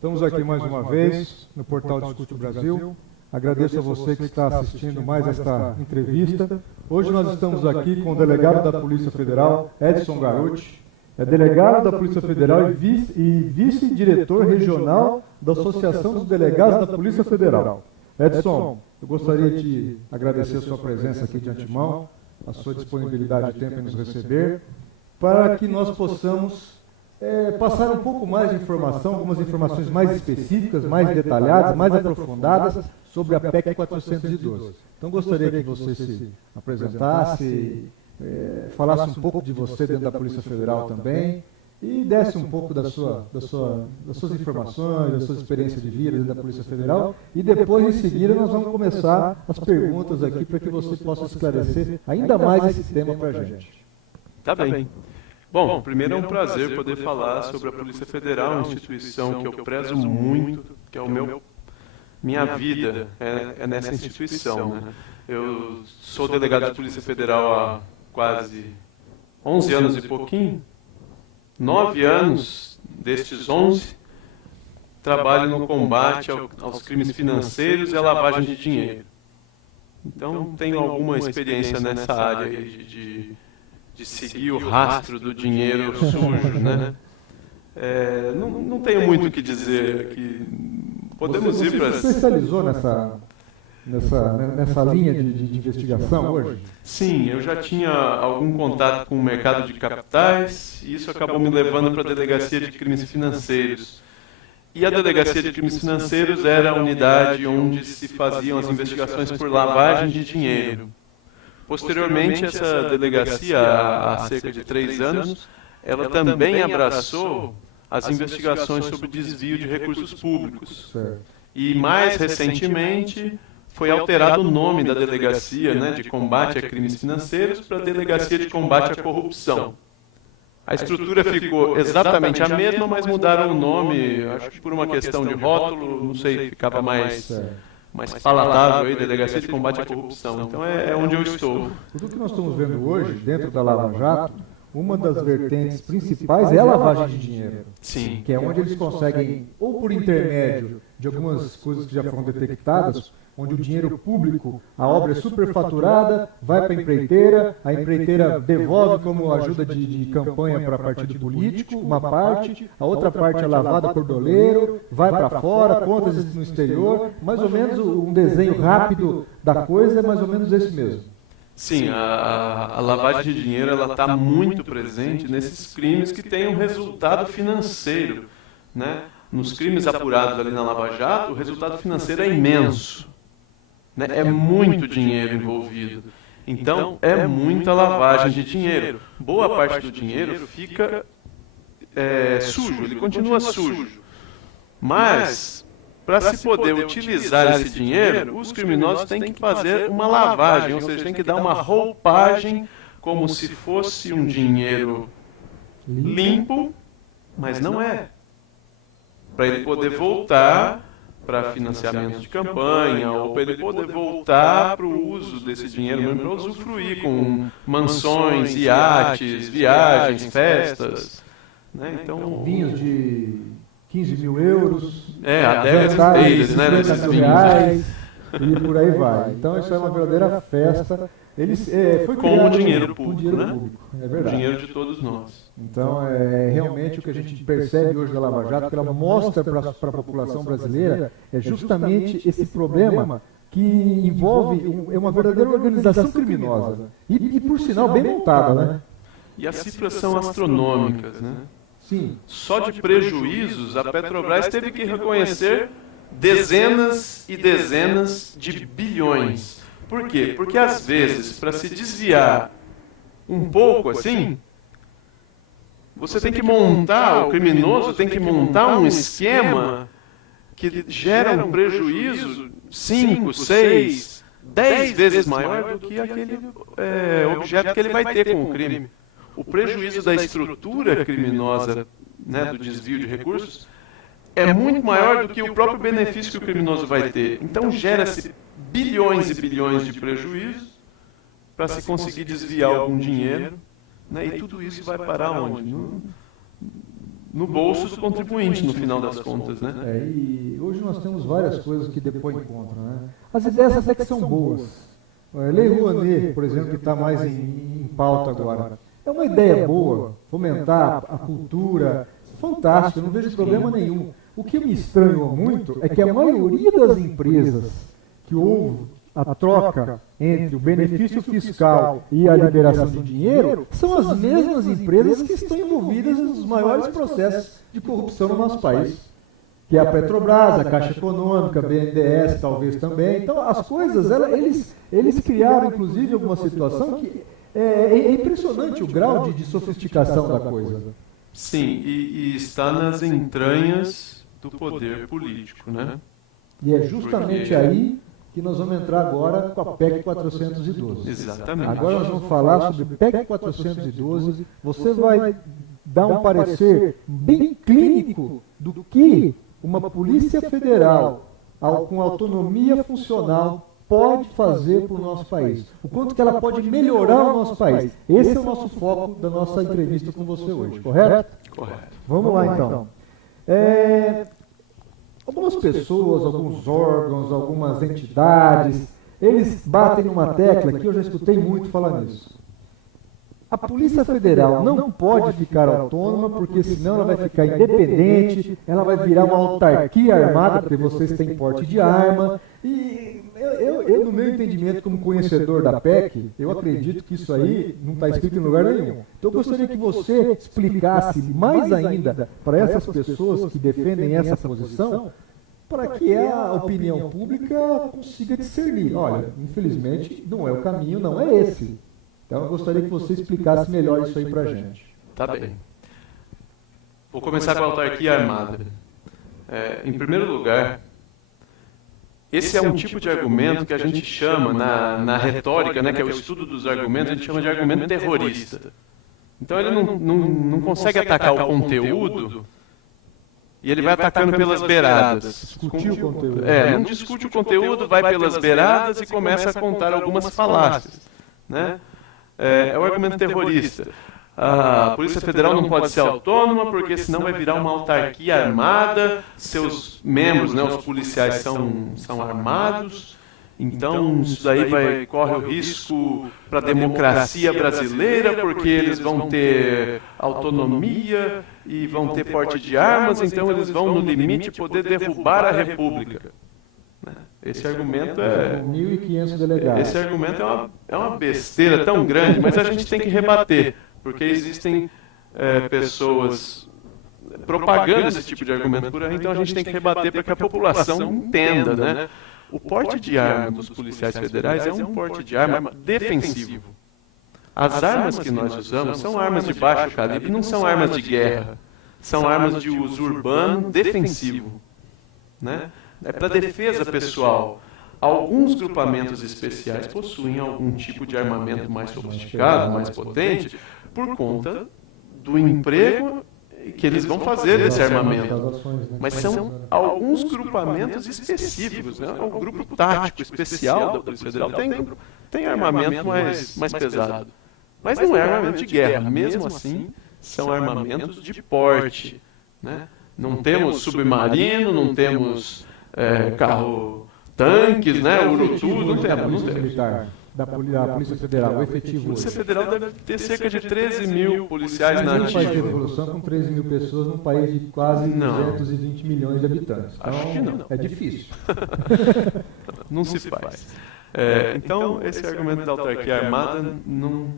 Estamos aqui mais uma vez no portal Discute Brasil. Agradeço a você que está assistindo mais esta entrevista. Hoje nós estamos aqui com o delegado da Polícia Federal, Edson Garuti. É delegado da Polícia Federal e vice-diretor regional da Associação dos Delegados da Polícia Federal. Edson, eu gostaria de agradecer a sua presença aqui de antemão, a sua disponibilidade de tempo em nos receber, para que nós possamos passar um pouco mais de informação, algumas informações mais específicas, mais detalhadas, mais aprofundadas sobre a PEC 412. Então, gostaria que você se apresentasse, falasse um pouco de você dentro da Polícia Federal também e desse um pouco das suas informações, da sua experiência de vida dentro da Polícia Federal. E depois, em seguida, nós vamos começar as perguntas aqui para que você possa esclarecer ainda mais esse tema para a gente. Tá bem. Bom, primeiro é um prazer poder falar sobre a Polícia Federal, uma instituição que eu prezo muito, que é minha vida é nessa instituição, né? Eu sou delegado de Polícia Federal há quase 11 anos e pouquinho. 9 anos destes 11 trabalho no combate aos crimes financeiros e à lavagem de dinheiro. Então tenho alguma experiência nessa área de seguir o rastro do dinheiro sujo, né? Não tenho muito o que dizer aqui. Podemos ir para... Você se especializou nessa linha de investigação hoje? Sim, eu já tinha algum contato com o mercado de capitais e isso acabou me levando para a Delegacia de Crimes Financeiros. E a Delegacia de Crimes Financeiros era a unidade onde se faziam as investigações por lavagem de dinheiro. Posteriormente, essa delegacia, há cerca de 3 anos, ela também abraçou as investigações sobre desvio de recursos públicos. E, mais recentemente, foi alterado o nome da delegacia, né, de combate a crimes financeiros para a Delegacia de Combate à Corrupção. A estrutura ficou exatamente a mesma, mas mudaram o nome, acho que por uma questão de rótulo, não sei, ficava mais palatável aí, Delegacia de Combate à Corrupção. Então é onde eu estou. Tudo que nós estamos vendo hoje, dentro da Lava Jato, uma das vertentes principais é a lavagem de dinheiro. Sim. Que é onde eles conseguem, ou por intermédio de algumas coisas que já foram detectadas, onde o dinheiro público, a obra é superfaturada, vai para a empreiteira devolve como ajuda de campanha para partido político, uma parte, a outra parte é lavada por doleiro, vai para fora, contas no exterior, mais ou menos um desenho rápido da coisa é mais ou menos esse mesmo. Sim, a lavagem de dinheiro está muito presente nesses crimes que têm um resultado financeiro, né? Nos crimes apurados ali na Lava Jato, o resultado financeiro é imenso. Né? É muito dinheiro envolvido. Então, é muita lavagem de dinheiro. Boa parte do dinheiro fica sujo, ele continua sujo. Mas, para se poder utilizar esse dinheiro, os criminosos têm que fazer uma lavagem, ou seja, têm que dar uma roupagem como se fosse um dinheiro limpo, mas não é. Para ele poder voltar para financiamento de campanha, ou para ele poder voltar para o uso desse dinheiro mesmo, para usufruir com mansões, iates, viagens, festas. Né? Então, vinhos de 15 mil euros, adegas inteiras, né, desses reais, e por aí vai. Então isso é uma verdadeira festa. Foi com o dinheiro público, com o dinheiro né? Público, é verdade. O dinheiro de todos nós. Então, realmente o que a gente percebe hoje da Lava Jato, que ela mostra para a população brasileira, é justamente esse problema que envolve uma verdadeira organização criminosa. E por sinal, bem montada, né? E as cifras são astronômicas, né? Sim. Só de prejuízos, a Petrobras teve que reconhecer dezenas e dezenas de bilhões. Por quê? Porque às vezes, para se desviar um pouco assim, você tem que montar, o criminoso tem que montar um esquema que gera um prejuízo 5, 6, 10 vezes maior do que aquele objeto que ele vai ter com o crime. O prejuízo da estrutura criminosa, né, do desvio de recursos, é muito maior do que o próprio benefício que o criminoso vai ter. Então gera-se bilhões e bilhões de prejuízos para se conseguir desviar algum dinheiro, né? E tudo isso vai parar onde? no bolso do contribuinte, no final das contas, né? E hoje nós temos várias coisas que depõem contra, né? As ideias até que são boas. Lei Rouanet, por exemplo, que está mais em pauta agora. É uma ideia boa, fomentar a cultura, fantástico, eu não vejo problema nenhum. O que me estranhou muito é que a maioria das empresas que houve a troca entre o benefício fiscal e a liberação de dinheiro são as mesmas empresas que estão envolvidas nos maiores processos de corrupção no nosso país. Que é a Petrobras, a Caixa Econômica, a BNDES talvez também. Então as coisas, eles criaram inclusive alguma situação que é impressionante o grau de sofisticação da coisa. Sim, e está nas entranhas do poder político, né? E é justamente aí que nós vamos entrar agora com a PEC 412. Exatamente. Agora nós vamos falar sobre PEC 412. Você vai dar um parecer bem clínico do que uma Polícia Federal com autonomia funcional pode fazer para o nosso país. O quanto que ela pode melhorar o nosso país. Esse é o nosso foco da nossa entrevista com você hoje, correto? Correto. Vamos lá então. Algumas pessoas, alguns órgãos, algumas entidades, eles batem numa tecla que eu já escutei muito falar nisso. A Polícia Federal não pode ficar autônoma, porque senão ela vai ficar independente, ela vai virar uma autarquia armada, porque vocês têm porte de arma. E eu, no meu entendimento como conhecedor da PEC, eu acredito que isso aí não está escrito em lugar nenhum. Então eu gostaria que você explicasse mais ainda para essas pessoas que defendem essa posição, para que a opinião pública consiga discernir. Olha, infelizmente não é o caminho, não é esse. Então eu gostaria que você explicasse melhor isso aí para a gente. Tá bem. Vou começar com a autarquia armada. Em primeiro lugar, esse é um tipo de argumento que a gente chama, na retórica, né, que é o estudo dos argumentos, a gente chama de argumento terrorista. Então ele não consegue atacar o conteúdo e ele vai atacando pelas beiradas. Discutir o conteúdo. Não discute o conteúdo, vai pelas beiradas e começa a contar algumas falácias, né? É o argumento terrorista. A Polícia Federal não pode ser autônoma porque senão vai virar uma autarquia armada, seus membros, né, os policiais são armados, então isso daí corre o risco para a democracia brasileira porque eles vão ter autonomia e vão ter porte de armas, então eles vão no limite poder derrubar a república. Esse argumento 1.500 delegados. Esse argumento é uma besteira tão grande, mas a gente tem que rebater, porque existem pessoas propagando esse tipo de argumento por aí, então a gente tem que rebater para que a população entenda, né? O porte de arma dos policiais federais é um porte de arma defensivo. As armas que nós usamos são armas de baixo calibre, não são armas de guerra, são armas de uso urbano defensivo, né? É para defesa pessoal. Alguns grupamentos especiais possuem algum tipo de armamento mais sofisticado, mais potente, por conta do emprego que eles vão fazer desse armamento. Mas são alguns grupamentos específicos, né? O grupo tático especial da Polícia Federal tem armamento mais pesado. Mas não é armamento de guerra. Mesmo assim, são armamentos de porte, né? Não temos submarino, não temos tanques, né? Urutu, não temos. Da Polícia Federal, o efetivo. A Polícia Federal deve ter cerca de 13 mil policiais na ativa. Um país de evolução com 13 mil pessoas num país de quase 220 milhões de habitantes. Então, acho que não. É difícil. Não se faz. Então, esse argumento da autarquia armada não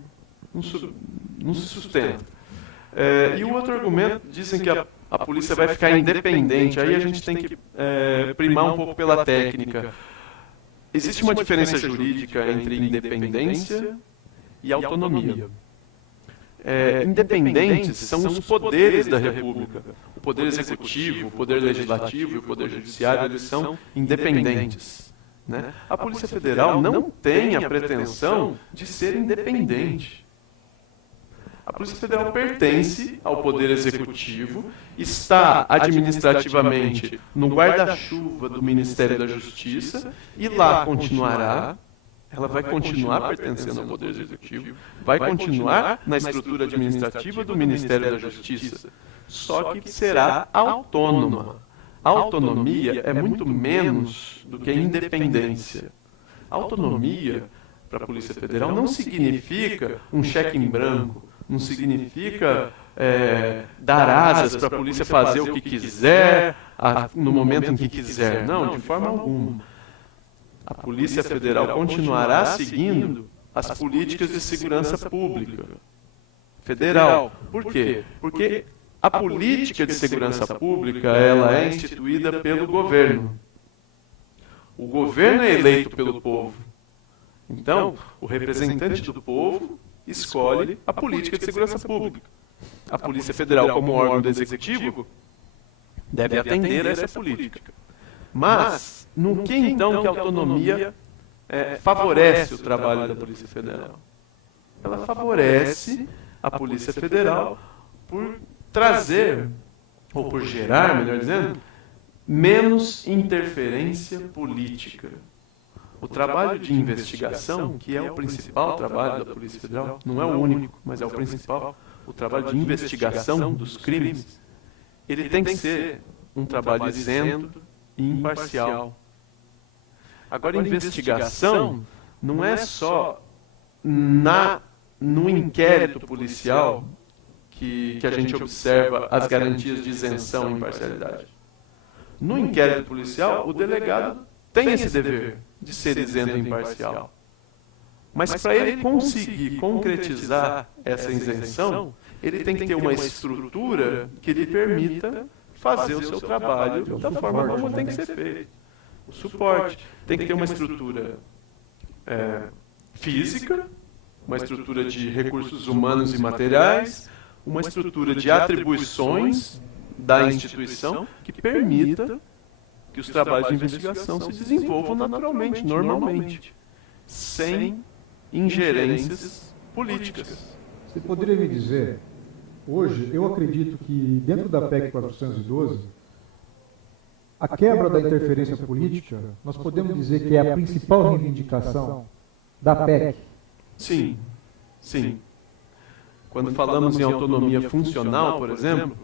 se sustenta. E o outro argumento, dizem que a polícia vai ficar independente. Aí a gente tem que primar um pouco pela técnica. Existe uma diferença jurídica entre independência e autonomia. Independentes são os poderes da República. O poder executivo, o poder legislativo e o poder judiciário, eles são independentes, né? A Polícia Federal não tem a pretensão de ser independente. A Polícia Federal pertence ao Poder Executivo, está administrativamente no guarda-chuva do Ministério da Justiça e lá continuará ela vai continuar pertencendo ao Poder Executivo, vai continuar na estrutura administrativa do Ministério da Justiça, só que será autônoma. Autonomia é muito menos do que independência. Autonomia para a Polícia Federal não significa um cheque em branco, não significa dar asas para a polícia fazer o que quiser, no momento em que quiser. Não, de forma alguma. A Polícia Federal continuará seguindo as políticas de segurança pública federal. Por quê? Porque a política de segurança pública ela é instituída pelo governo. O governo é eleito pelo povo. Então, o representante do povo escolhe a política de segurança pública. A Polícia Federal, como órgão do Executivo, deve atender a essa política. Mas, no que então que a autonomia favorece o trabalho da Polícia Federal? Ela favorece a Polícia Federal por trazer, ou por gerar, melhor dizendo, menos interferência política. O trabalho de investigação, que é o principal trabalho da Polícia Federal, não é o único, mas é o principal, o trabalho de investigação dos crimes, ele tem que ser um trabalho isento e imparcial. Agora, investigação não é só no inquérito policial que a gente observa as garantias de isenção e imparcialidade. No inquérito policial, o delegado tem esse dever de ser isento e imparcial. Mas para ele conseguir concretizar essa isenção, ele tem que ter uma estrutura que lhe permita fazer o seu trabalho da forma como tem que ser feito. O suporte tem que ter uma estrutura física, uma estrutura de recursos humanos e materiais, uma estrutura de atribuições da instituição que permita que os trabalhos de investigação se desenvolvam naturalmente, normalmente, sem ingerências políticas. Você poderia me dizer, hoje, eu acredito que dentro da PEC 412, a quebra da interferência política, nós podemos dizer que é a principal reivindicação da PEC? Sim, sim. Quando falamos em autonomia funcional, por exemplo,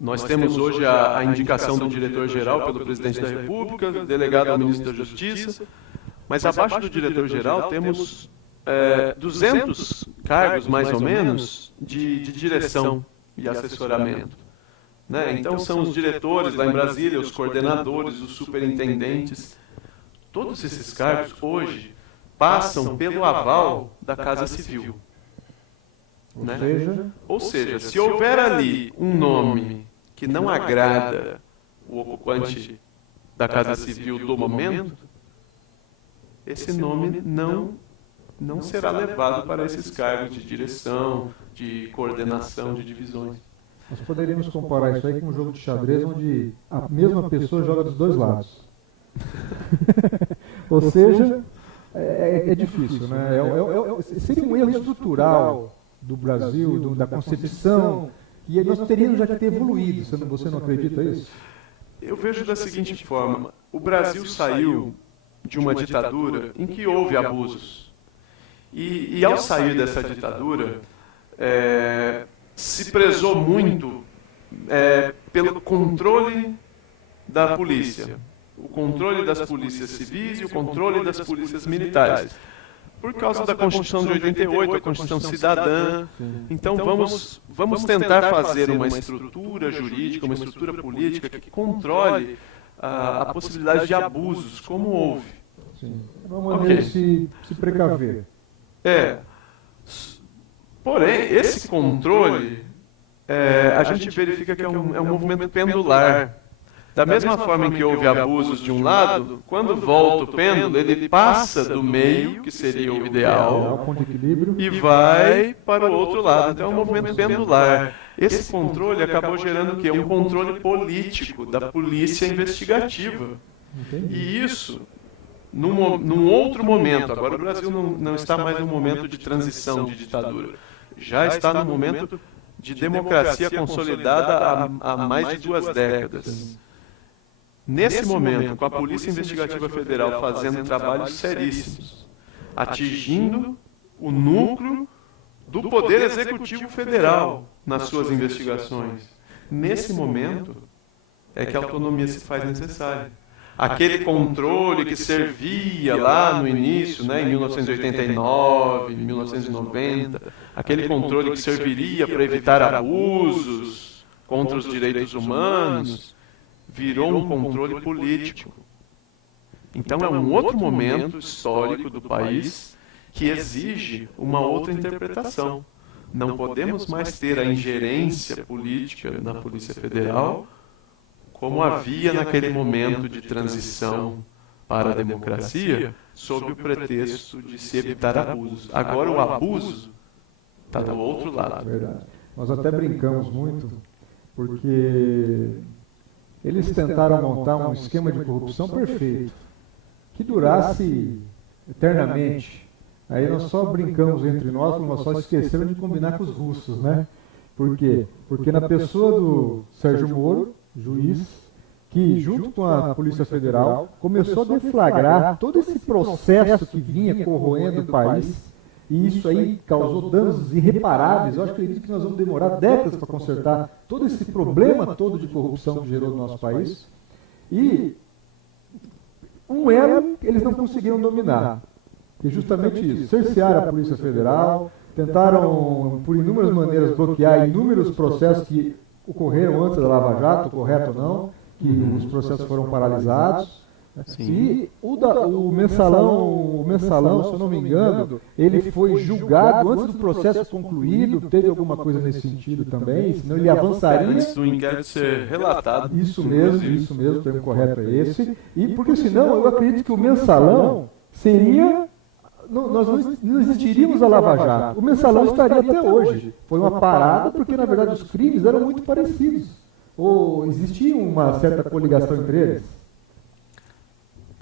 nós temos hoje a indicação do diretor-geral pelo presidente da República, delegado ao ministro da Justiça, mas abaixo do diretor-geral temos 200 cargos, mais ou menos, de direção e assessoramento. Né? Então são os diretores lá em Brasília, os coordenadores, os superintendentes. Todos esses cargos hoje passam pelo aval da Casa Civil. Né? Ou seja, se houver ali um nome que não agrada o ocupante da Casa Civil do momento, esse nome não será levado para esses cargos de direção, de coordenação de divisões. Nós poderíamos comparar isso aí com um jogo de xadrez onde a mesma pessoa joga dos dois lados. Ou seja, é difícil, né? Seria um erro estrutural do Brasil, da concepção, e nós teríamos já que ter evoluído. Você não acredita nisso? Eu vejo da seguinte forma: o Brasil saiu de uma ditadura em que houve abusos. E ao sair dessa ditadura, se prezou muito pelo controle da polícia. O controle das polícias civis e o controle das polícias militares. Por causa da Constituição de 88, a Constituição Cidadã. Então vamos tentar fazer uma estrutura jurídica, uma estrutura política que controle a possibilidade de abusos, como houve. Sim. Uma maneira de se precaver. Porém, esse controle, a gente verifica que é um movimento pendular. Da mesma forma em que houve abusos de um lado, quando volta o pêndulo, ele passa do meio, que seria o ideal, e vai para o outro lado. Então é um movimento pendular. Esse controle acabou gerando o quê? Um controle político da polícia investigativa. E isso, num outro momento, agora o Brasil não está mais num momento de transição de ditadura, já está no momento de democracia consolidada há mais de 2 décadas. Nesse momento, com a Polícia Investigativa Federal fazendo trabalhos seríssimos, atingindo o núcleo do Poder Executivo Federal nas suas investigações, nesse momento é que a autonomia se faz necessária. Aquele controle que servia lá no início, né, em 1989, 1990, aquele controle que serviria para evitar abusos contra os direitos humanos, virou um controle político. Então é um outro momento histórico do país que exige uma outra interpretação. Não podemos mais ter a ingerência política na Polícia Federal como havia naquele momento de transição para a democracia, sob o pretexto de se evitar abusos. Agora o abuso está do outro lado. Verdade. Nós até brincamos muito, porque eles tentaram montar um esquema de corrupção perfeito, que durasse eternamente. Aí nós só brincamos entre nós, nós só esqueceram de combinar com os russos, né? Por quê? Porque na pessoa do Sérgio Moro, juiz, que junto com a Polícia Federal começou a deflagrar todo esse processo que vinha corroendo o país, e isso aí causou danos irreparáveis. Eu acredito que nós vamos demorar décadas para consertar todo esse problema todo de corrupção que gerou no nosso país. E um elo eles não conseguiram dominar, que é justamente isso: cercearam a Polícia Federal, tentaram por inúmeras maneiras bloquear inúmeros processos que ocorreram antes da Lava Jato, correto ou não, que os processos foram paralisados. Sim. E o mensalão, se eu não me engano, ele foi julgado antes do processo concluído. Teve alguma coisa nesse sentido também, senão ele avançaria. Antes do inquérito ser relatado. Isso mesmo, o termo correto é esse. E porque senão eu acredito que o mensalão seria... nós não existiríamos a Lava Jato. O mensalão estaria até hoje. Foi uma parada porque, na verdade, os crimes eram muito parecidos. Ou existia uma certa coligação entre eles?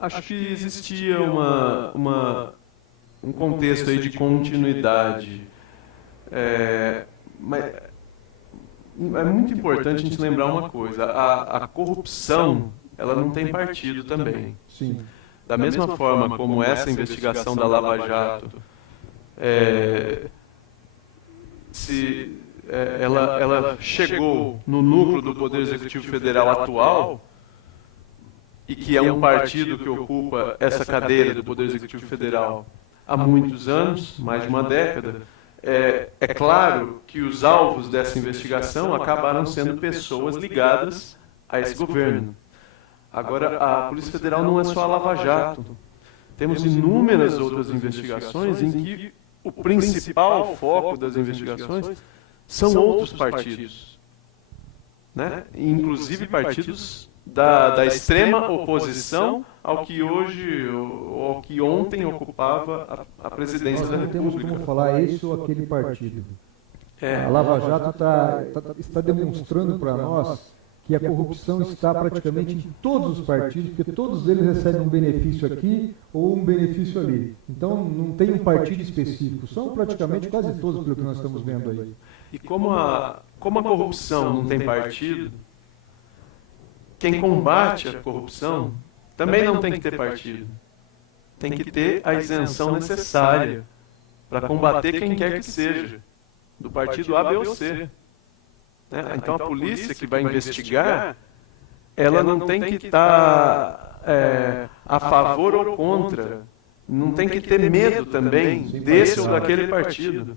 Acho que existia um contexto aí de continuidade. Mas é muito importante a gente lembrar uma coisa: a corrupção, ela não tem partido também. Sim. Da mesma forma como essa investigação da Lava Jato, ela chegou no núcleo do Poder Executivo Federal atual, e que é um partido que ocupa essa cadeira do Poder Executivo Federal há muitos anos, mais de uma década, é claro que os alvos dessa investigação acabaram sendo pessoas ligadas a esse governo. Agora, a Polícia Federal não é só a Lava Jato. Temos inúmeras outras investigações em que o principal foco das investigações são outros partidos, né? Inclusive partidos da extrema oposição ao que hoje, ou ao que ontem ocupava a presidência da República. Nós não temos como falar esse ou aquele partido. A Lava Jato está demonstrando para nós que a corrupção está praticamente em todos os partidos, porque todos eles recebem um benefício aqui ou um benefício ali. Então não tem um partido específico, são praticamente quase todos pelo que nós estamos vendo aí. E como a corrupção não tem partido, quem combate a corrupção também não tem que ter partido. Tem que ter a isenção necessária para combater quem quer que seja, do partido A, B ou C. Então a polícia que vai investigar, ela não tem que estar a favor ou contra, não tem que ter medo também desse ou daquele partido.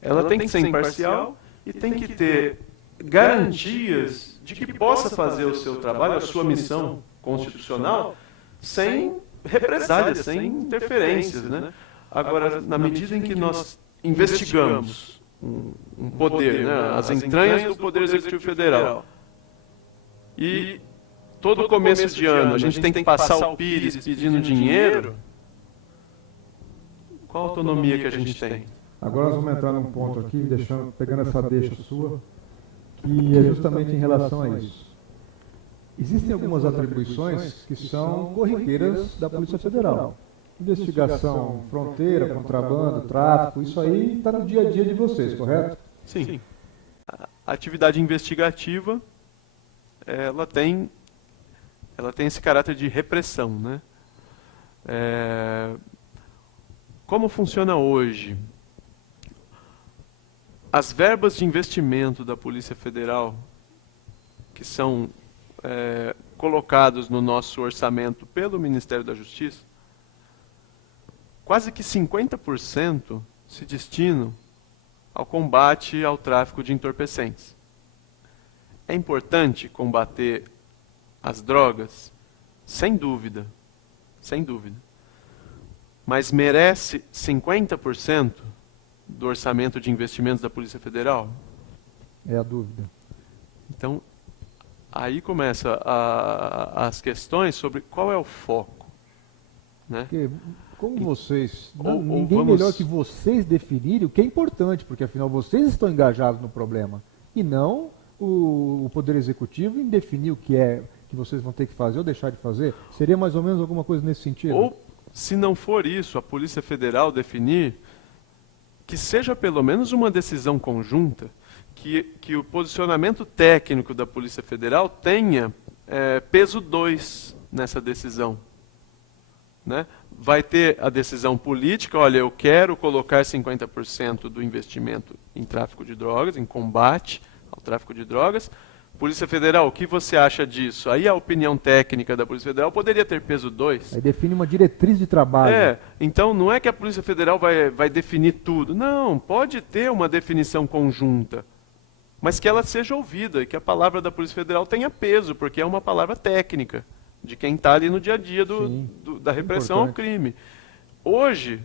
Ela tem que ser imparcial e tem que ter garantias de que possa fazer o seu trabalho, a sua missão constitucional, sem represálias, sem interferências, né? Agora, na medida em que nós investigamos um poder, né, as entranhas do Poder Executivo Federal, e todo começo de ano a gente tem que passar o Pires pedindo dinheiro, qual a autonomia que a gente tem? Agora nós vamos entrar num ponto aqui, pegando essa deixa sua, que é justamente em relação a isso. Existem algumas atribuições que são corriqueiras da Polícia Federal. Investigação, fronteira, contrabando, tráfico, isso aí está no dia a dia de vocês, correto? Sim. A atividade investigativa, ela tem ela tem esse caráter de repressão, né? Como funciona hoje? As verbas de investimento da Polícia Federal, que são colocados no nosso orçamento pelo Ministério da Justiça, quase que 50% se destinam ao combate ao tráfico de entorpecentes. É importante combater as drogas? Sem dúvida, sem dúvida. Mas merece 50% do orçamento de investimentos da Polícia Federal? É a dúvida. Então, aí começam as questões sobre qual é o foco, né? Porque, como vocês, ninguém vamos... melhor que vocês definirem o que é importante, porque afinal vocês estão engajados no problema, e não o Poder Executivo em definir o que é que vocês vão ter que fazer ou deixar de fazer. Seria mais ou menos alguma coisa nesse sentido? Ou, se não for isso, a Polícia Federal definir que seja pelo menos uma decisão conjunta, que o posicionamento técnico da Polícia Federal tenha peso 2 nessa decisão, né? Vai ter a decisão política, olha, eu quero colocar 50% do investimento em tráfico de drogas, em combate ao tráfico de drogas. Polícia Federal, o que você acha disso? Aí a opinião técnica da Polícia Federal poderia ter peso 2. Aí define uma diretriz de trabalho. Então não é que a Polícia Federal vai definir tudo. Não, pode ter uma definição conjunta, mas que ela seja ouvida e que a palavra da Polícia Federal tenha peso, porque é uma palavra técnica de quem está ali no dia a dia da repressão ao crime. Hoje,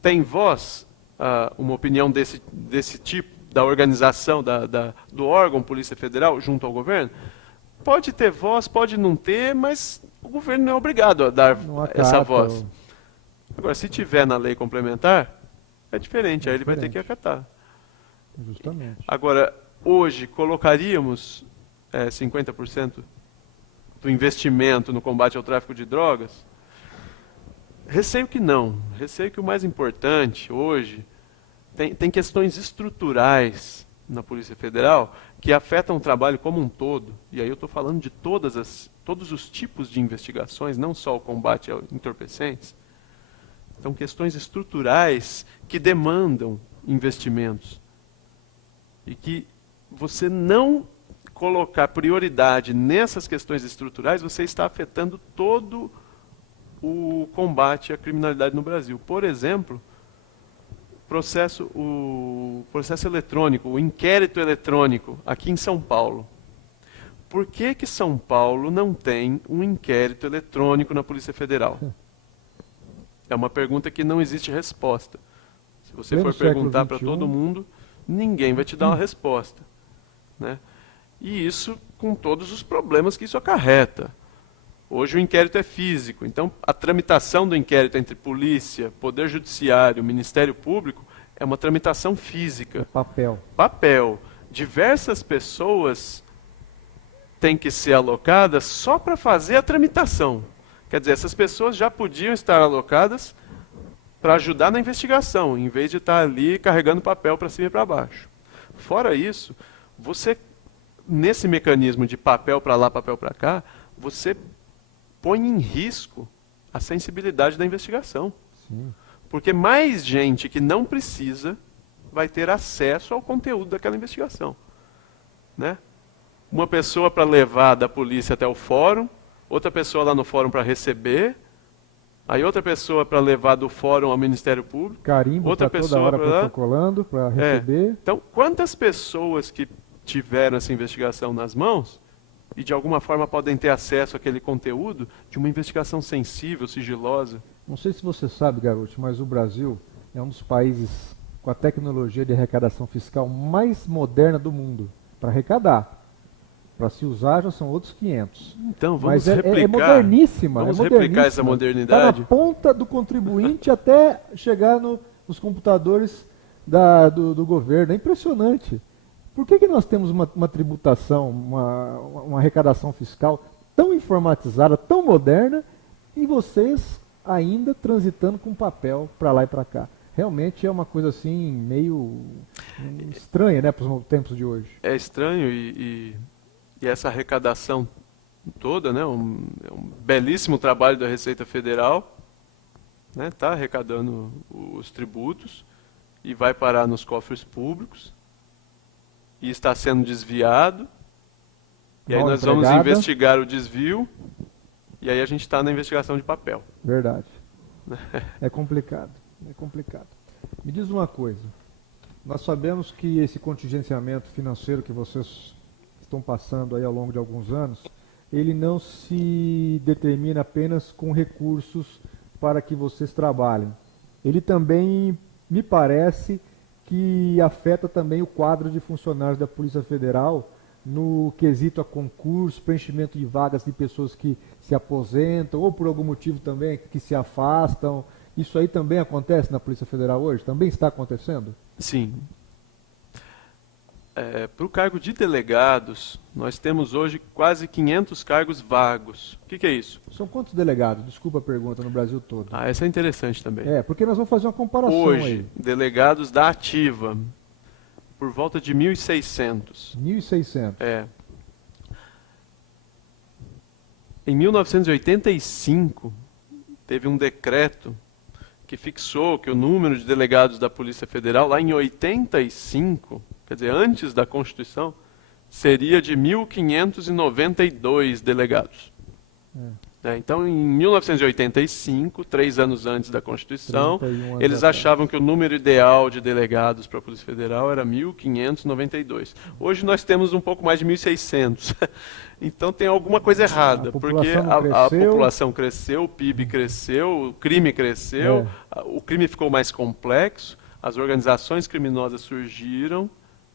tem voz uma opinião desse tipo, da organização, do órgão Polícia Federal junto ao governo? Pode ter voz, pode não ter, mas o governo não é obrigado a dar essa voz. Agora, se tiver na lei complementar, é diferente, aí ele vai ter que acatar. Justamente. Agora, hoje, colocaríamos 50% do investimento no combate ao tráfico de drogas? Receio que não. Receio que o mais importante hoje tem questões estruturais na Polícia Federal que afetam o trabalho como um todo. E aí eu estou falando de todos os tipos de investigações, não só o combate a entorpecentes. Então, questões estruturais que demandam investimentos. E que você não colocar prioridade nessas questões estruturais, você está afetando todo o combate à criminalidade no Brasil. Por exemplo, o processo eletrônico, o inquérito eletrônico aqui em São Paulo. Por que São Paulo não tem um inquérito eletrônico na Polícia Federal? É uma pergunta que não existe resposta. Se você for perguntar para todo mundo, ninguém vai te dar uma resposta, né? E isso com todos os problemas que isso acarreta. Hoje o inquérito é físico, então a tramitação do inquérito entre polícia, Poder Judiciário, Ministério Público é uma tramitação física. Papel. Papel. Diversas pessoas têm que ser alocadas só para fazer a tramitação. Quer dizer, essas pessoas já podiam estar alocadas para ajudar na investigação, em vez de estar ali carregando papel para cima e para baixo. Fora isso, você, nesse mecanismo de papel para lá, papel para cá, você põe em risco a sensibilidade da investigação. Sim. Porque mais gente que não precisa vai ter acesso ao conteúdo daquela investigação, né? Uma pessoa para levar da polícia até o fórum, outra pessoa lá no fórum para receber, aí outra pessoa para levar do fórum ao Ministério Público, carimbo outra pessoa toda hora protocolando para receber. Então, quantas pessoas que tiveram essa investigação nas mãos e de alguma forma podem ter acesso àquele conteúdo de uma investigação sensível, sigilosa? Não sei se você sabe, garoto, mas o Brasil é um dos países com a tecnologia de arrecadação fiscal mais moderna do mundo. Para arrecadar. Para se usar já são outros 500. Então, vamos replicar. É moderníssima. Vamos moderníssima. replicar essa modernidade. Está na ponta do contribuinte até chegar nos computadores do governo. É impressionante. Por que nós temos uma tributação, uma arrecadação fiscal tão informatizada, tão moderna, e vocês ainda transitando com papel para lá e para cá? Realmente é uma coisa assim meio estranha, né, para os tempos de hoje. É estranho e essa arrecadação toda, né? É um belíssimo trabalho da Receita Federal, né? Está arrecadando os tributos e vai parar nos cofres públicos e está sendo desviado. E aí nós vamos investigar o desvio e aí a gente está na investigação de papel. Verdade. É complicado, é complicado. Me diz uma coisa, nós sabemos que esse contingenciamento financeiro que vocês estão passando aí ao longo de alguns anos, ele não se determina apenas com recursos para que vocês trabalhem. Ele também, me parece, que afeta também o quadro de funcionários da Polícia Federal no quesito a concurso, preenchimento de vagas de pessoas que se aposentam ou por algum motivo também que se afastam. Isso aí também acontece na Polícia Federal hoje? Também está acontecendo? Sim. Para o cargo de delegados, nós temos hoje quase 500 cargos vagos. O que é isso? São quantos delegados? Desculpa a pergunta, no Brasil todo. Essa é interessante também. Porque nós vamos fazer uma comparação hoje, aí. Delegados da ativa, por volta de 1.600. 1.600. Em 1985, teve um decreto que fixou que o número de delegados da Polícia Federal, lá em 85, quer dizer, antes da Constituição, seria de 1.592 delegados. Então, em 1985, 3 anos antes da Constituição, eles achavam que o número ideal de delegados para a Polícia Federal era 1.592. Hoje nós temos um pouco mais de 1.600. Então tem alguma coisa errada, porque a população cresceu, o PIB cresceu, o crime cresceu, o crime ficou mais complexo, as organizações criminosas surgiram,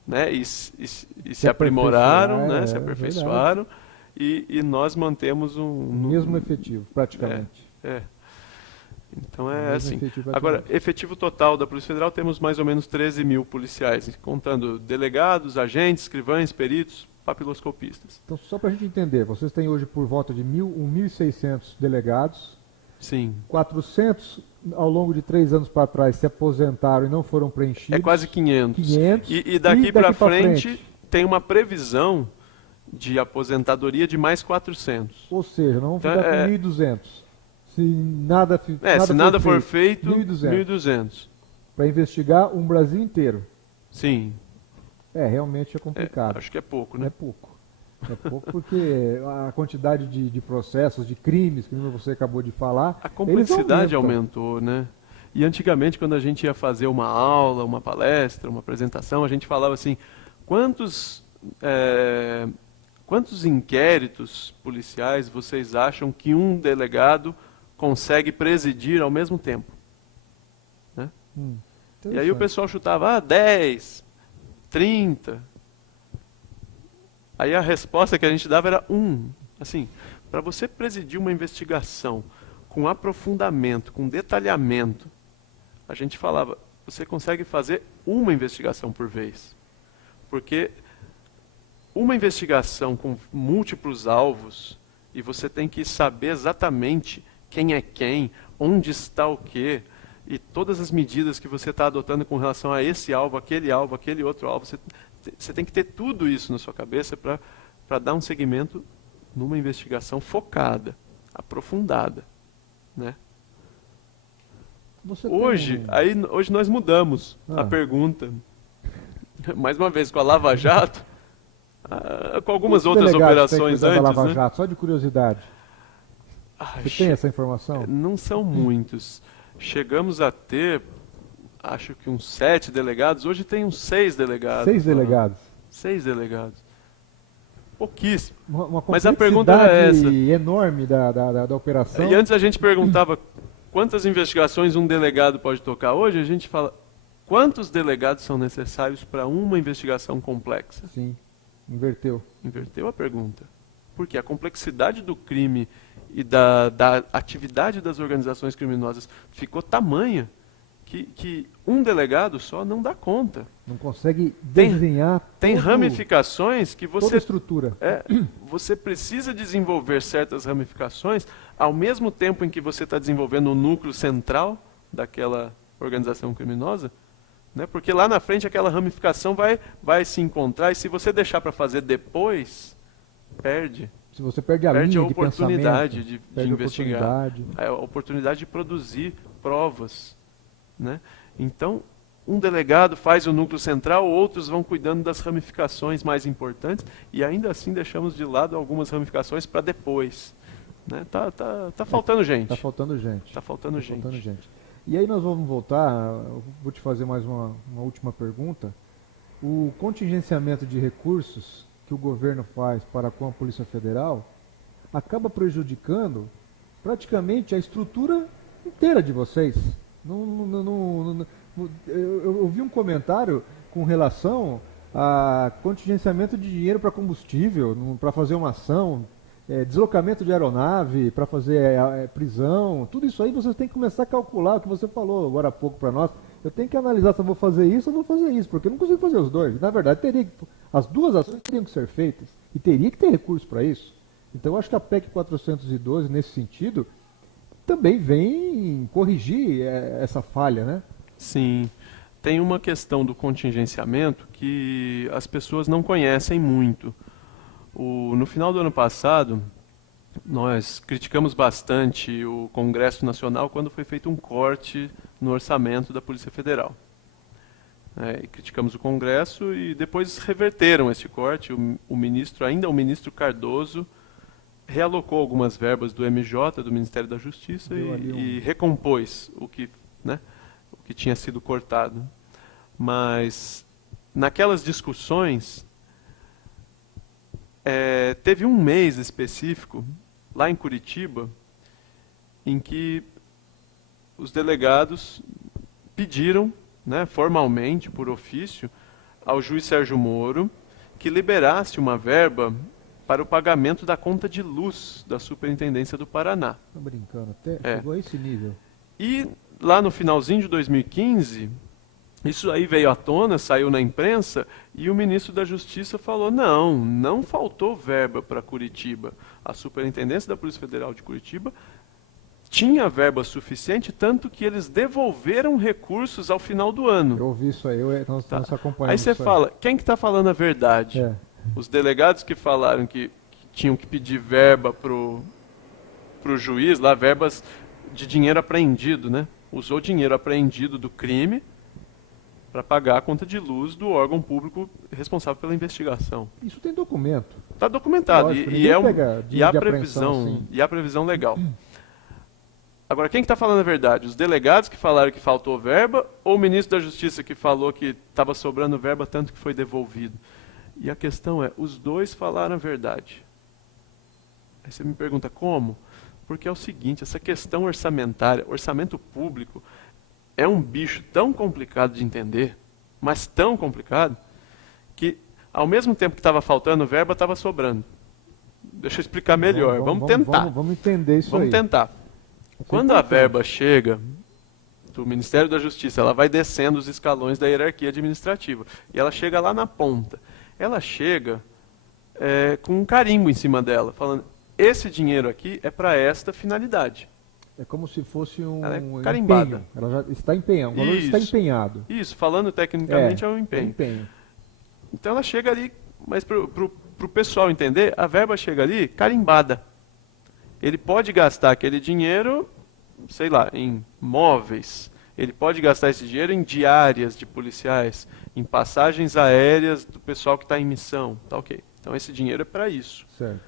né, e se aprimoraram, né, se aperfeiçoaram. E nós mantemos um mesmo efetivo, praticamente. Então assim. Agora, efetivo total da Polícia Federal, temos mais ou menos 13 mil policiais, contando delegados, agentes, escrivães, peritos, papiloscopistas. Então, só para a gente entender, vocês têm hoje por volta de 1.600 delegados. Sim. 400 ao longo de 3 anos para trás se aposentaram e não foram preenchidos. É quase 500. E daqui para frente tem uma previsão de aposentadoria de mais 400. Ou seja, nós vamos ficar com 1.200. Se nada for feito, 1.200. Para investigar um Brasil inteiro. Sim. Realmente é complicado. Acho que é pouco, né? É pouco. É pouco porque a quantidade de processos, de crimes, que você acabou de falar... A complexidade aumentou, né? E antigamente, quando a gente ia fazer uma aula, uma palestra, uma apresentação, a gente falava assim, quantos inquéritos policiais vocês acham que um delegado consegue presidir ao mesmo tempo? Né? E aí o pessoal chutava, 10, 30. Aí a resposta que a gente dava era 1. Assim, para você presidir uma investigação com aprofundamento, com detalhamento, a gente falava, você consegue fazer uma investigação por vez. Porque uma investigação com múltiplos alvos, e você tem que saber exatamente quem é quem, onde está o quê, e todas as medidas que você está adotando com relação a esse alvo, aquele outro alvo, você tem que ter tudo isso na sua cabeça para dar um segmento numa investigação focada, aprofundada, né? Hoje nós mudamos a pergunta, mais uma vez com a Lava Jato, com algumas outras operações antes, Lava Jato, só de curiosidade. Você tem essa informação? Não são muitos. Chegamos a ter, acho que uns 7 delegados. Hoje tem uns 6 delegados. 6 delegados? 6 delegados. Pouquíssimo. Mas a pergunta é essa. Enorme da operação. E antes a gente perguntava quantas investigações um delegado pode tocar. Hoje a gente fala quantos delegados são necessários para uma investigação complexa. Sim. Inverteu. Inverteu a pergunta. Porque a complexidade do crime e da atividade das organizações criminosas ficou tamanha que um delegado só não dá conta. Não consegue desenhar tem ramificações que você... Toda a estrutura. Você precisa desenvolver certas ramificações ao mesmo tempo em que você está desenvolvendo o núcleo central daquela organização criminosa, né? Porque lá na frente aquela ramificação vai se encontrar, e se você deixar para fazer depois, perde. Se você perde a perde linha a de oportunidade pensamento, de perde a investigar, oportunidade. a oportunidade de produzir provas, né? Então, um delegado faz o núcleo central, outros vão cuidando das ramificações mais importantes e ainda assim deixamos de lado algumas ramificações para depois, né? Tá faltando gente. Está faltando gente. Está faltando Tá gente. faltando gente. E aí nós vamos voltar, eu vou te fazer mais uma última pergunta. O contingenciamento de recursos que o governo faz para com a Polícia Federal acaba prejudicando praticamente a estrutura inteira de vocês. Eu vi um comentário com relação a contingenciamento de dinheiro para combustível, para fazer uma ação, deslocamento de aeronave, para fazer prisão, tudo isso aí vocês têm que começar a calcular, o que você falou agora há pouco para nós. Eu tenho que analisar se eu vou fazer isso ou não vou fazer isso, porque eu não consigo fazer os dois. Na verdade, as duas ações teriam que ser feitas e teria que ter recurso para isso. Então eu acho que a PEC 412, nesse sentido, também vem corrigir essa falha, né? Sim. Tem uma questão do contingenciamento que as pessoas não conhecem muito. No final do ano passado, nós criticamos bastante o Congresso Nacional quando foi feito um corte no orçamento da Polícia Federal. E criticamos o Congresso e depois reverteram esse corte. O ministro Cardoso, realocou algumas verbas do MJ, do Ministério da Justiça, e recompôs o que tinha sido cortado. Mas naquelas discussões, teve um mês específico, lá em Curitiba, em que os delegados pediram, formalmente, por ofício, ao juiz Sérgio Moro, que liberasse uma verba para o pagamento da conta de luz da Superintendência do Paraná. Estou brincando, até chegou a esse nível. E lá no finalzinho de 2015, isso aí veio à tona, saiu na imprensa, e o ministro da Justiça falou, não faltou verba para Curitiba. A Superintendência da Polícia Federal de Curitiba tinha verba suficiente, tanto que eles devolveram recursos ao final do ano. Eu ouvi isso aí, nós acompanhamos. Aí você fala, quem que está falando a verdade? Os delegados que falaram que tinham que pedir verba pro juiz, lá, verbas de dinheiro apreendido, né? Usou dinheiro apreendido do crime para pagar a conta de luz do órgão público responsável pela investigação. Isso tem documento. Está documentado. Lógico, E há previsão legal. Agora, quem está falando a verdade? Os delegados que falaram que faltou verba ou o ministro da Justiça que falou que estava sobrando verba tanto que foi devolvido? E a questão é, os dois falaram a verdade. Aí você me pergunta, como? Porque é o seguinte, essa questão orçamentária, orçamento público, é um bicho tão complicado de entender, mas tão complicado, que ao mesmo tempo que estava faltando verba, estava sobrando. Deixa eu explicar melhor. Vamos tentar. Vamos entender isso aí. Vamos tentar. Quando a verba chega do Ministério da Justiça, ela vai descendo os escalões da hierarquia administrativa. E ela chega lá na ponta. Ela chega com um carimbo em cima dela, falando, esse dinheiro aqui é para esta finalidade. É como se fosse ela é carimbada. Empenho. Ela já está empenhada. O valor está empenhado. Isso, falando tecnicamente é um empenho. Empenho. Então ela chega ali, mas para o pessoal entender, a verba chega ali carimbada. Ele pode gastar aquele dinheiro, sei lá, em móveis. Ele pode gastar esse dinheiro em diárias de policiais, em passagens aéreas do pessoal que está em missão. Tá ok. Então esse dinheiro é para isso. Certo.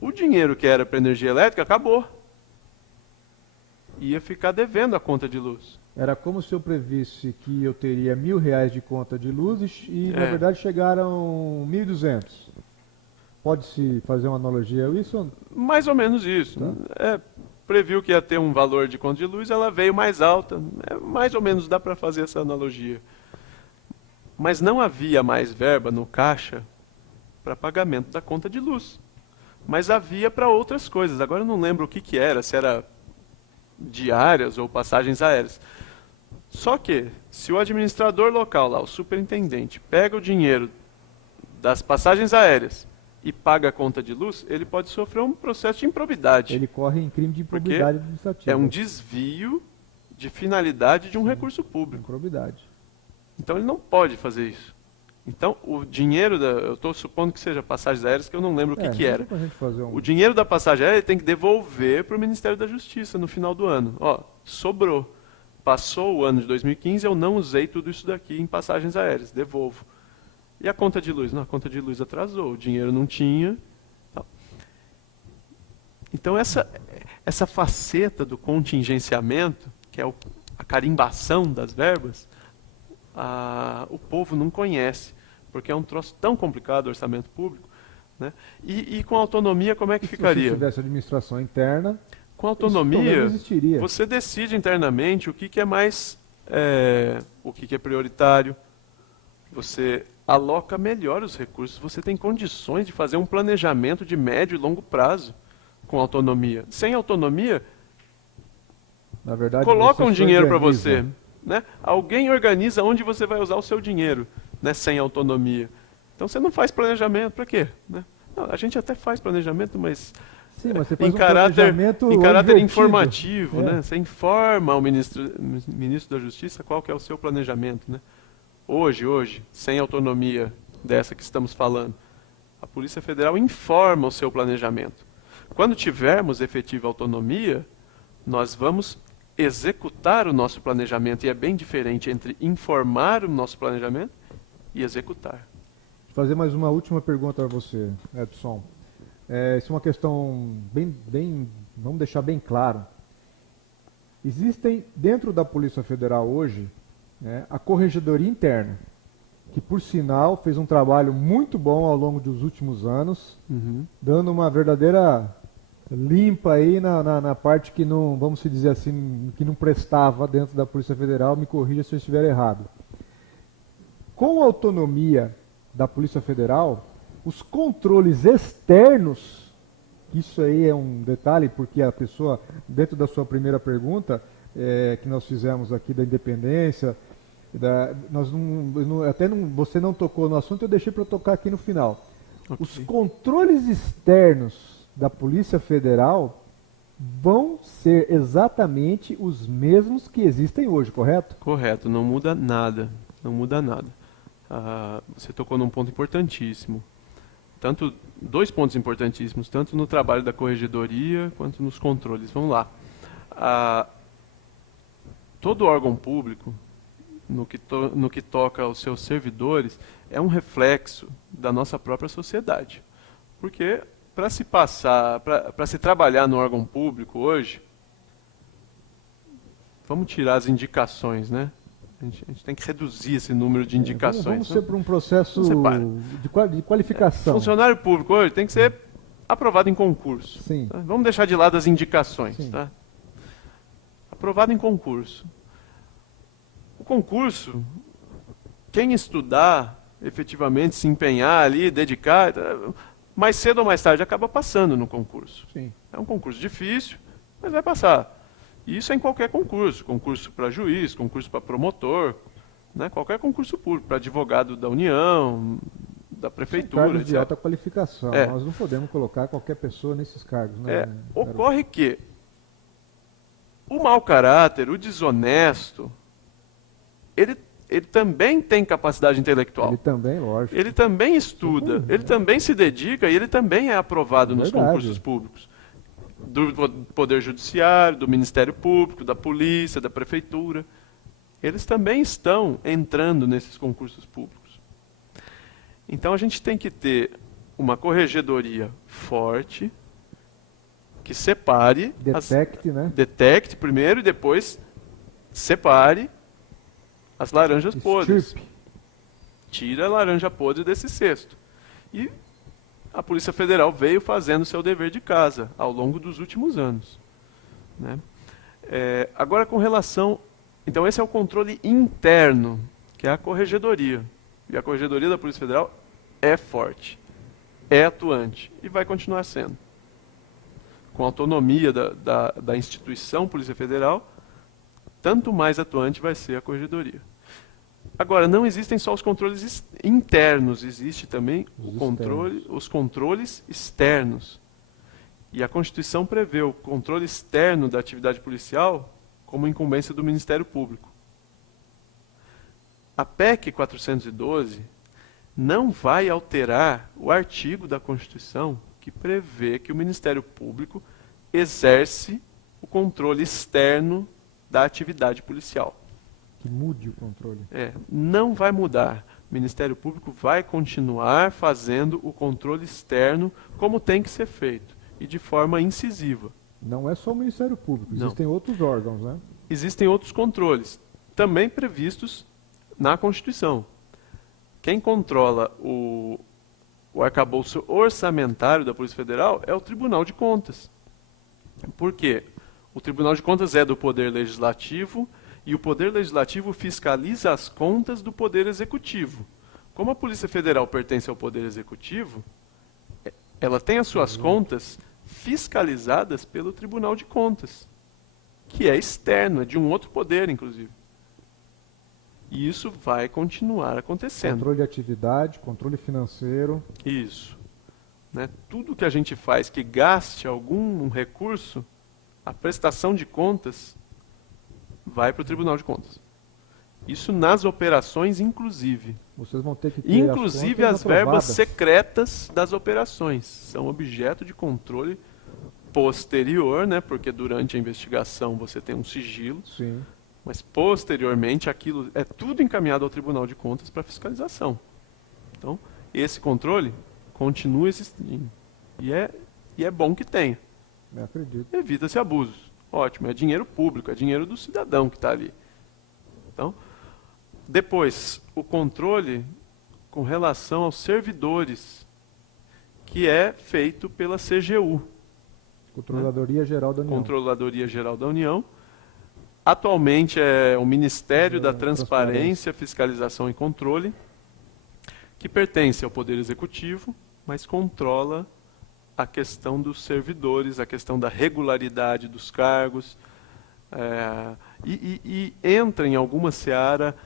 O dinheiro que era para energia elétrica acabou. Ia ficar devendo a conta de luz. Era como se eu previsse que eu teria R$1.000 de conta de luz e na verdade chegaram 1.200. Pode-se fazer uma analogia a isso? Mais ou menos isso. Tá. Previu que ia ter um valor de conta de luz, ela veio mais alta. Mais ou menos dá para fazer essa analogia. Mas não havia mais verba no caixa para pagamento da conta de luz. Mas havia para outras coisas. Agora eu não lembro o que era, se era diárias ou passagens aéreas. Só que, se o administrador local lá, o superintendente, pega o dinheiro das passagens aéreas e paga a conta de luz, ele pode sofrer um processo de improbidade. Ele corre em crime de improbidade administrativa. É um desvio de finalidade de um recurso público. Improbidade. Então ele não pode fazer isso. Então, o dinheiro, eu estou supondo que seja passagens aéreas, que eu não lembro o que era. Pra gente fazer O dinheiro da passagem aérea ele tem que devolver para o Ministério da Justiça no final do ano. Ó, sobrou. Passou o ano de 2015, eu não usei tudo isso daqui em passagens aéreas, devolvo. E a conta de luz? Não, a conta de luz atrasou, o dinheiro não tinha. Então, essa faceta do contingenciamento, que é a carimbação das verbas, o povo não conhece, porque é um troço tão complicado o orçamento público, né? E com autonomia, como é que ficaria? Se tivesse administração interna, com autonomia, existiria. Você decide internamente o que é mais, o que é prioritário, você aloca melhor os recursos, você tem condições de fazer um planejamento de médio e longo prazo com autonomia. Sem autonomia, na verdade, colocam dinheiro para você. Né? Alguém organiza onde você vai usar o seu dinheiro, né, sem autonomia. Então você não faz planejamento, para quê? Né? Não, a gente até faz planejamento, mas, sim, mas você faz em caráter informativo. É. Né? Você informa o ministro da Justiça qual que é o seu planejamento. Né? Hoje, sem autonomia dessa que estamos falando, a Polícia Federal informa o seu planejamento. Quando tivermos efetiva autonomia, nós vamos executar o nosso planejamento, e é bem diferente entre informar o nosso planejamento e executar. Vou fazer mais uma última pergunta a você, Edson. Isso é uma questão vamos deixar bem claro. Existem dentro da Polícia Federal hoje, né, a Corregedoria Interna, que por sinal fez um trabalho muito bom ao longo dos últimos anos, dando uma verdadeira limpa aí na parte que não, vamos dizer assim, que não prestava dentro da Polícia Federal. Me corrija se eu estiver errado. Com a autonomia da Polícia Federal, os controles externos, isso aí é um detalhe, porque a pessoa, dentro da sua primeira pergunta, que nós fizemos aqui da independência, você não tocou no assunto, eu deixei para tocar aqui no final. Okay. Os controles externos da Polícia Federal vão ser exatamente os mesmos que existem hoje, correto? Correto, não muda nada, não muda nada. Você tocou num ponto importantíssimo. Dois pontos importantíssimos, tanto no trabalho da Corregedoria quanto nos controles. Vamos lá. Todo órgão público, no que toca aos seus servidores, é um reflexo da nossa própria sociedade. Porque para se trabalhar no órgão público hoje, vamos tirar as indicações, né? A gente tem que reduzir esse número de indicações. Vamos ser para um processo de qualificação. Funcionário público hoje tem que ser aprovado em concurso. Sim. Tá? Vamos deixar de lado as indicações. Tá? Aprovado em concurso. O concurso, quem estudar, efetivamente se empenhar ali, dedicar, mais cedo ou mais tarde acaba passando no concurso. Sim. É um concurso difícil, mas vai passar. E isso é em qualquer concurso. Concurso para juiz, concurso para promotor, né? Qualquer concurso público, para advogado da União, da Prefeitura. São cargos etc. de alta qualificação. Nós não podemos colocar qualquer pessoa nesses cargos. Né? Ocorre que o mau caráter, o desonesto, ele também tem capacidade intelectual. Ele também, lógico. Ele também estuda, ele também se dedica e ele também é aprovado nos concursos públicos. Do Poder Judiciário, do Ministério Público, da Polícia, da Prefeitura. Eles também estão entrando nesses concursos públicos. Então a gente tem que ter uma corregedoria forte, que separe... Detecte primeiro e depois separe as laranjas podres. Tira a laranja podre desse cesto. E a Polícia Federal veio fazendo seu dever de casa ao longo dos últimos anos. Né? Agora, com relação... Então, esse é o controle interno, que é a Corregedoria. E a Corregedoria da Polícia Federal é forte, é atuante e vai continuar sendo. Com a autonomia da instituição Polícia Federal, tanto mais atuante vai ser a Corregedoria. Agora, não existem só os controles internos, existe também os controles externos. E a Constituição prevê o controle externo da atividade policial como incumbência do Ministério Público. A PEC 412, não vai alterar o artigo da Constituição que prevê que o Ministério Público exerce o controle externo da atividade policial. Que mude o controle. Não vai mudar. O Ministério Público vai continuar fazendo o controle externo como tem que ser feito e de forma incisiva. Não é só o Ministério Público, existem outros órgãos, né? Existem outros controles, também previstos na Constituição. Quem controla o arcabouço orçamentário da Polícia Federal é o Tribunal de Contas. Por quê? O Tribunal de Contas é do Poder Legislativo e o Poder Legislativo fiscaliza as contas do Poder Executivo. Como a Polícia Federal pertence ao Poder Executivo, ela tem as suas contas fiscalizadas pelo Tribunal de Contas, que é externo, é de um outro poder, inclusive. E isso vai continuar acontecendo. Controle de atividade, controle financeiro. Isso. Né? Tudo que a gente faz que gaste algum recurso, a prestação de contas vai para o Tribunal de Contas. Isso nas operações, inclusive. Vocês vão ter que ter inclusive as verbas secretas das operações. São objeto de controle posterior, né? Porque durante a investigação você tem um sigilo. Sim. Mas posteriormente aquilo é tudo encaminhado ao Tribunal de Contas para fiscalização. Então, esse controle continua existindo. E é bom que tenha. Eu acredito. Evita-se abusos. Ótimo, é dinheiro público, é dinheiro do cidadão que está ali. Então, depois, o controle com relação aos servidores, que é feito pela CGU. Controladoria Geral da União. Controladoria Geral da União. Atualmente é o Ministério da Transparência, Fiscalização e Controle, que pertence ao Poder Executivo, mas controla a questão dos servidores, a questão da regularidade dos cargos, e entra em alguma seara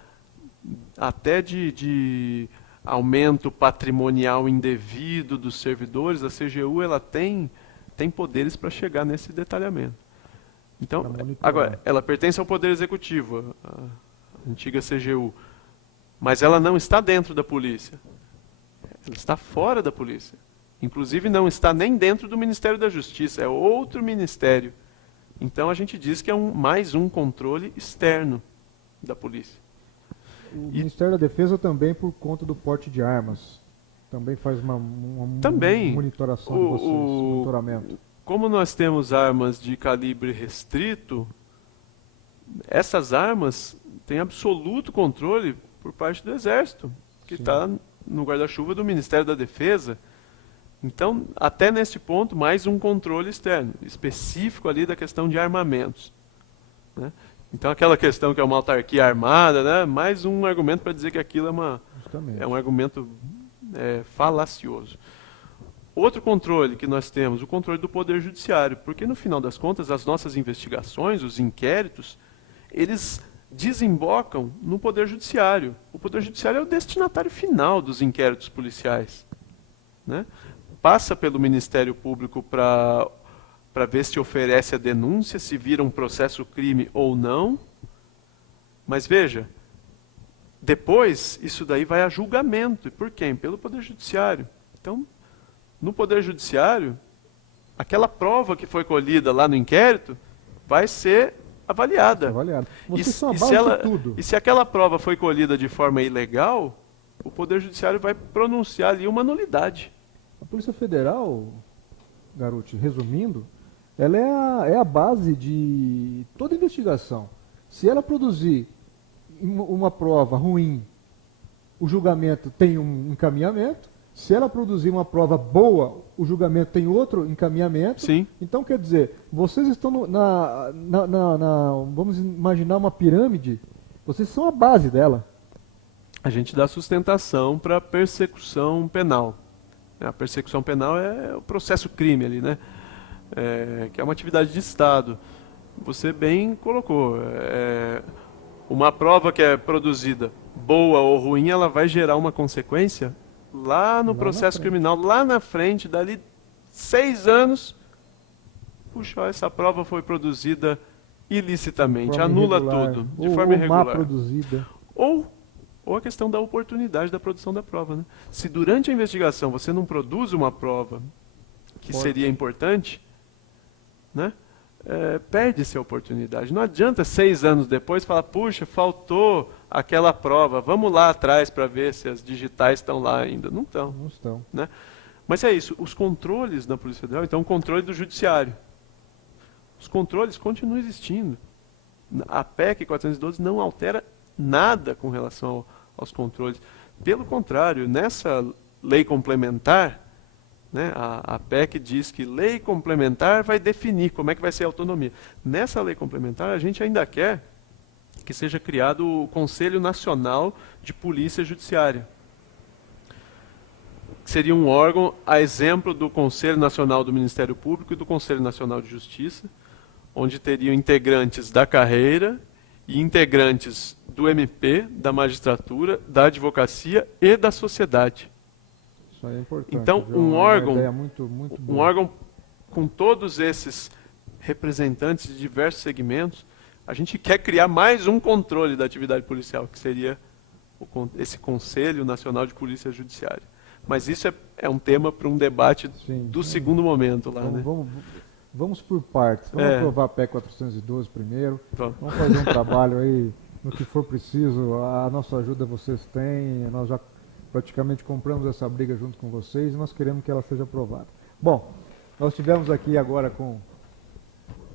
até de aumento patrimonial indevido dos servidores. A CGU ela tem poderes para chegar nesse detalhamento. Então, agora, ela pertence ao Poder Executivo, a antiga CGU, mas ela não está dentro da polícia. Ela está fora da polícia. Inclusive não está nem dentro do Ministério da Justiça, é outro ministério. Então a gente diz que é mais um controle externo da polícia. O Ministério da Defesa também, por conta do porte de armas, também faz uma monitoração de vocês, monitoramento. Como nós temos armas de calibre restrito, essas armas têm absoluto controle por parte do Exército, que está no guarda-chuva do Ministério da Defesa. Então, até neste ponto, mais um controle externo, específico ali da questão de armamentos. Né? Então, aquela questão que é uma autarquia armada, né? Mais um argumento para dizer que aquilo é um argumento falacioso. Outro controle que nós temos, o controle do Poder Judiciário, porque no final das contas, as nossas investigações, os inquéritos, eles desembocam no Poder Judiciário. O Poder Judiciário é o destinatário final dos inquéritos policiais. Né? Passa pelo Ministério Público para ver se oferece a denúncia, se vira um processo crime ou não. Mas veja, depois isso daí vai a julgamento. E por quem? Pelo Poder Judiciário. Então, no Poder Judiciário, aquela prova que foi colhida lá no inquérito vai ser avaliada. E se aquela prova foi colhida de forma ilegal, o Poder Judiciário vai pronunciar ali uma nulidade. A Polícia Federal, Garuti, resumindo, ela é a base de toda investigação. Se ela produzir uma prova ruim, o julgamento tem um encaminhamento. Se ela produzir uma prova boa, o julgamento tem outro encaminhamento. Sim. Então, quer dizer, vocês estão vamos imaginar uma pirâmide, vocês são a base dela. A gente dá sustentação para a persecução penal. A persecução penal é o processo crime ali, né? Que é uma atividade de Estado. Você bem colocou. Uma prova que é produzida, boa ou ruim, ela vai gerar uma consequência lá no processo criminal, lá na frente, dali 6 anos. Puxa, essa prova foi produzida ilicitamente, anula tudo, de forma irregular. Má produzida. Ou ou a questão da oportunidade da produção da prova, né? Se durante a investigação você não produz uma prova que seria importante, né? Perde-se a oportunidade. Não adianta 6 anos depois falar, puxa, faltou aquela prova, vamos lá atrás para ver se as digitais estão lá ainda. Não estão. Não estão. Né? Mas é isso, os controles da Polícia Federal, então o controle do Judiciário. Os controles continuam existindo. A PEC 412 não altera nada com relação aos controles. Pelo contrário, nessa lei complementar, né, a PEC diz que lei complementar vai definir como é que vai ser a autonomia. Nessa lei complementar, a gente ainda quer que seja criado o Conselho Nacional de Polícia Judiciária. Que seria um órgão a exemplo do Conselho Nacional do Ministério Público e do Conselho Nacional de Justiça, onde teriam integrantes da carreira e integrantes do MP, da magistratura, da advocacia e da sociedade. Isso aí é importante. Então, um órgão com todos esses representantes de diversos segmentos, a gente quer criar mais um controle da atividade policial, que seria esse Conselho Nacional de Polícia Judiciária. Mas isso é um tema para um debate do segundo momento lá, né? Vamos por partes. Vamos aprovar a PEC 412 primeiro. Vamos fazer um trabalho aí no que for preciso. A nossa ajuda vocês têm. Nós já praticamente compramos essa briga junto com vocês e nós queremos que ela seja aprovada. Bom, nós estivemos aqui agora com o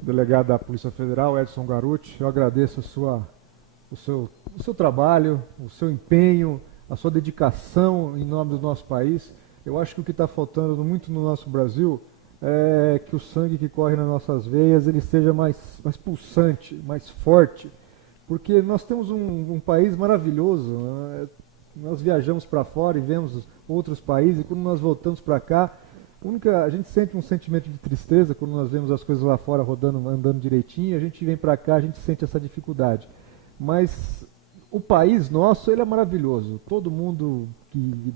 delegado da Polícia Federal, Edson Garuti. Eu agradeço o seu trabalho, o seu empenho, a sua dedicação em nome do nosso país. Eu acho que o que está faltando muito no nosso Brasil é que o sangue que corre nas nossas veias ele seja mais pulsante, mais forte, porque nós temos um país maravilhoso, né? Nós viajamos para fora e vemos outros países, e quando nós voltamos para cá, a gente sente um sentimento de tristeza quando nós vemos as coisas lá fora rodando, andando direitinho, a gente vem para cá, a gente sente essa dificuldade. Mas o país nosso, ele é maravilhoso. Todo mundo que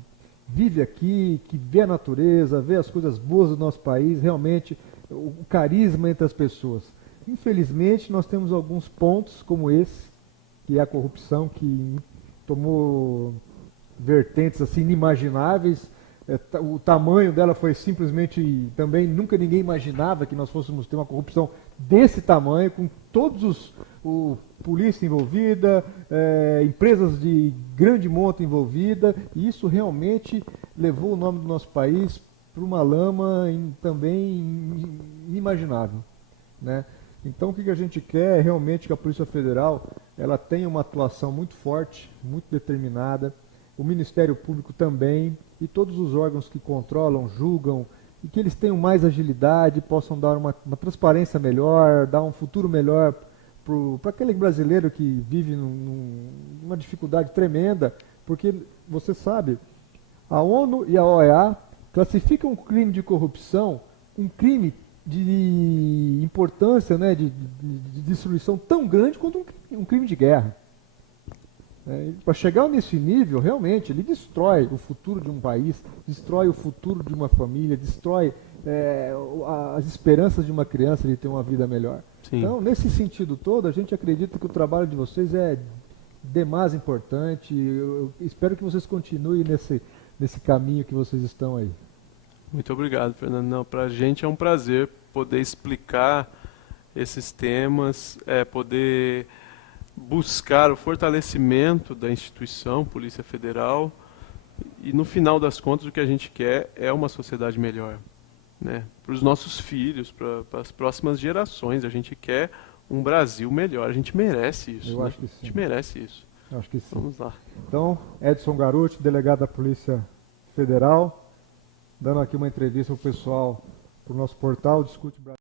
vive aqui, que vê a natureza, vê as coisas boas do nosso país, realmente, o carisma entre as pessoas. Infelizmente, nós temos alguns pontos como esse, que é a corrupção, que tomou vertentes assim inimagináveis. O tamanho dela foi simplesmente também, nunca ninguém imaginava que nós fôssemos ter uma corrupção desse tamanho, com todos polícia envolvida, empresas de grande monta envolvida, e isso realmente levou o nome do nosso país para uma lama também inimaginável, né? Então o que a gente quer é realmente que a Polícia Federal ela tenha uma atuação muito forte, muito determinada, o Ministério Público também, e todos os órgãos que controlam, julgam, e que eles tenham mais agilidade, possam dar uma transparência melhor, dar um futuro melhor para aquele brasileiro que vive numa dificuldade tremenda, porque você sabe, a ONU e a OEA classificam o crime de corrupção um crime de importância, né, de destruição tão grande quanto um crime de guerra. Para chegar nesse nível, realmente, ele destrói o futuro de um país, destrói o futuro de uma família, destrói as esperanças de uma criança de ter uma vida melhor. Sim. Então, nesse sentido todo, a gente acredita que o trabalho de vocês é demais importante. Eu espero que vocês continuem nesse caminho que vocês estão aí. Muito obrigado, Fernando. Para a gente é um prazer poder explicar esses temas, poder buscar o fortalecimento da instituição Polícia Federal, e no final das contas o que a gente quer é uma sociedade melhor, né? Para os nossos filhos, para as próximas gerações, a gente quer um Brasil melhor, a gente merece isso. Eu acho que sim. A gente merece isso. Eu acho que sim. Vamos lá. Então, Edson Garuti, delegado da Polícia Federal, dando aqui uma entrevista para o pessoal, para o nosso portal Discute Brasil.